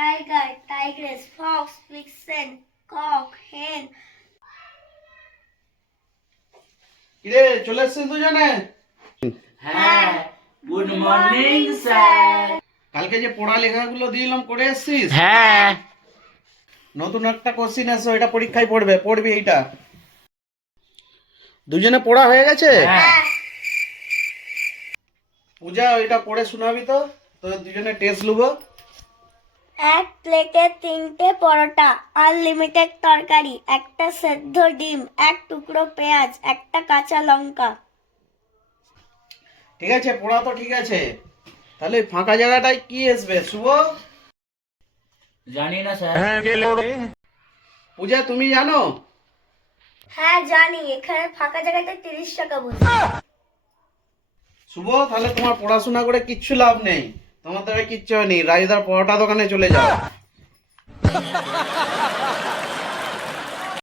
Tiger, tigress, fox, vixen, cock, hen. কিরে চলে এসেছিস দুজনে? হ্যাঁ, গুড মর্নিং স্যার। কালকে যে পড়ালেখাগুলো দিলাম করে এসেছিস? হ্যাঁ। নতুন একটা কোশ্চিন আছে, ওইটা পরীক্ষায় পড়বি এইটা। দুজনে পড়া হয়ে গেছে? হ্যাঁ। পূজা ওইটা পড়ে শোনাবি তো, দুজনে টেস্ট নেবো। এক প্লেটে 3টে পরোটা, আনলিমিটেড তরকারি, একটা সেদ্ধ ডিম, এক টুকরো পেঁয়াজ, একটা কাঁচা লঙ্কা। ঠিক আছে, পড়া তো ঠিক আছে, তাহলে ওই ফাঁকা জায়গাটায় কি আসবে শুভ? জানি না স্যার। পূজা তুমি জানো? হ্যাঁ জানি, এখানে ফাঁকা জায়গাতে 30 টাকা বসে। শুভ, তাহলে তোমার পড়াশোনা করে কিচ্ছু লাভ নেই, তোমার দ্বারা কিচ্ছু হয়নি, রাজদার পরোটা দোকানে চলে যাও।